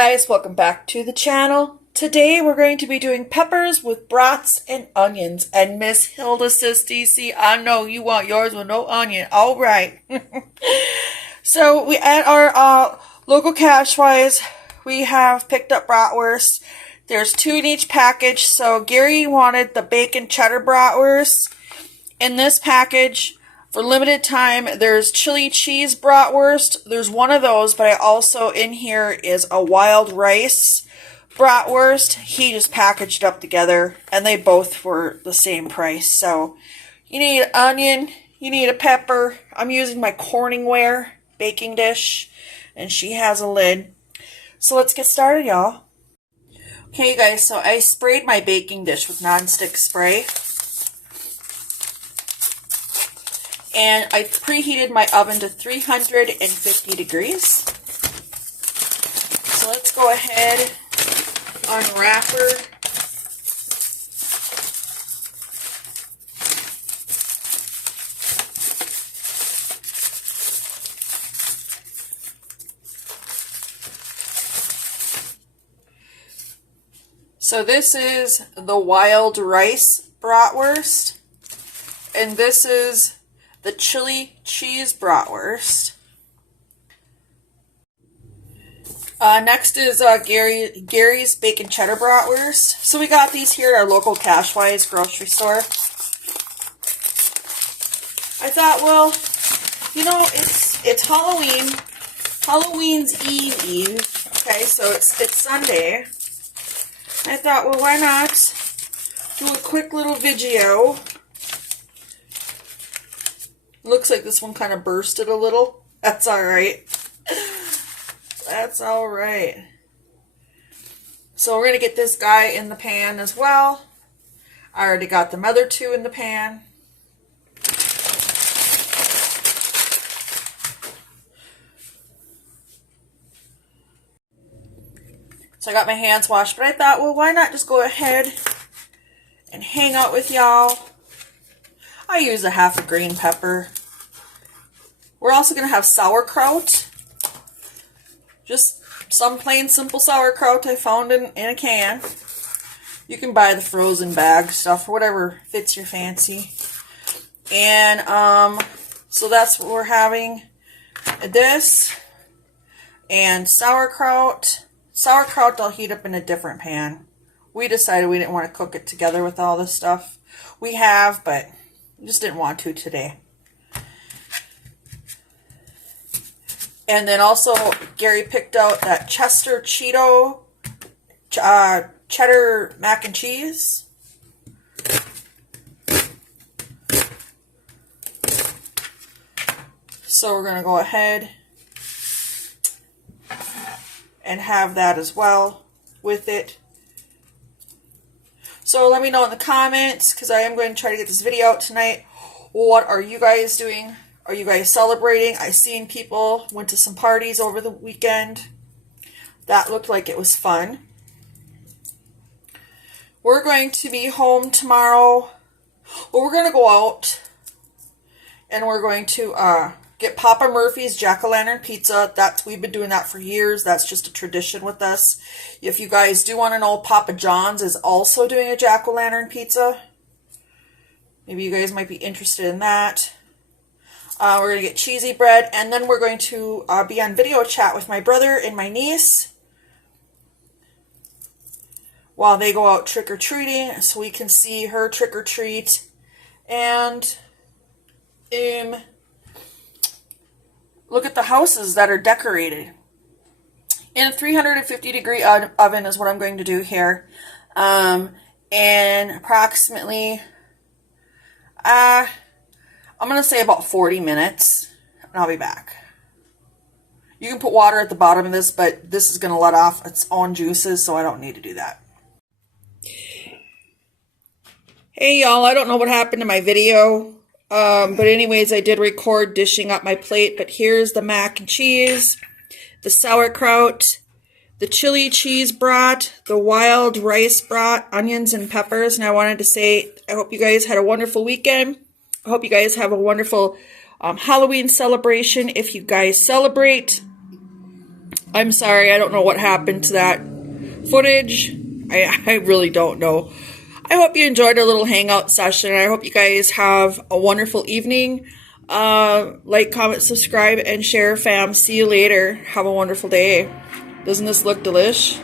guys, welcome back to the channel. Today we're going to be doing peppers with brats and onions. And Miss Hilda says, DC, I know you want yours with no onion. All right. So we at our local Cashwise, we have picked up bratwurst. There's 2 in each package. So Gary wanted the bacon cheddar bratwurst. In this package, for limited time, there's chili cheese bratwurst. There's one of those, but I also in here is a wild rice bratwurst. He just packaged up together, and they both were the same price. So you need an onion, you need a pepper. I'm using my Corningware baking dish, and she has a lid. So let's get started, y'all. Okay, guys, so I sprayed my baking dish with nonstick spray. And I preheated my oven to 350 degrees. So let's go ahead, unwrap her. So this is the wild rice bratwurst, and this is the chili cheese bratwurst. Next is Gary's bacon cheddar bratwurst. So we got these here at our local Cashwise grocery store. I thought, well, you know, it's Halloween. Halloween's Eve. Okay, so it's Sunday. I thought, well, why not do a quick little video. Looks like this one kind of bursted a little. That's all right. That's all right. So we're going to get this guy in the pan as well. I already got the other 2 in the pan. So I got my hands washed, but I thought, well, why not just go ahead and hang out with y'all. I use a half a green pepper. We're also going to have sauerkraut. Just some plain simple sauerkraut I found in a can. You can buy the frozen bag stuff or whatever fits your fancy. And so that's what we're having. This and sauerkraut. Sauerkraut I'll heat up in a different pan. We decided we didn't want to cook it together with all this stuff. We have, but just didn't want to today. And then also, Gary picked out that Chester Cheeto cheddar mac and cheese. So we're going to go ahead and have that as well with it. So let me know in the comments, because I am going to try to get this video out tonight. What are you guys doing? Are you guys celebrating? I seen people went to some parties over the weekend. That looked like it was fun. We're going to be home tomorrow. Well, we're going to go out and we're going to get Papa Murphy's Jack-o'-lantern pizza. We've been doing that for years. That's just a tradition with us. If you guys do want to know, Papa John's is also doing a Jack-o'-lantern pizza. Maybe you guys might be interested in that. We're going to get cheesy bread, and then we're going to be on video chat with my brother and my niece while they go out trick-or-treating, so we can see her trick-or-treat and look at the houses that are decorated. In a 350 degree oven is what I'm going to do here. And approximately, I'm going to say about 40 minutes, and I'll be back. You can put water at the bottom of this, but this is going to let off its own juices, so I don't need to do that. Hey, y'all, I don't know what happened to my video. But anyways, I did record dishing up my plate, but here's the mac and cheese, the sauerkraut, the chili cheese brat, the wild rice brat, onions and peppers. And I wanted to say, I hope you guys had a wonderful weekend. I hope you guys have a wonderful Halloween celebration if you guys celebrate. I'm sorry, I don't know what happened to that footage. I really don't know. I hope you enjoyed our little hangout session. I hope you guys have a wonderful evening. Like, comment, subscribe, and share, fam. See you later. Have a wonderful day. Doesn't this look delish?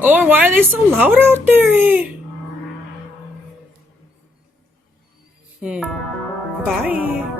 Oh, and why are they so loud out there? Bye.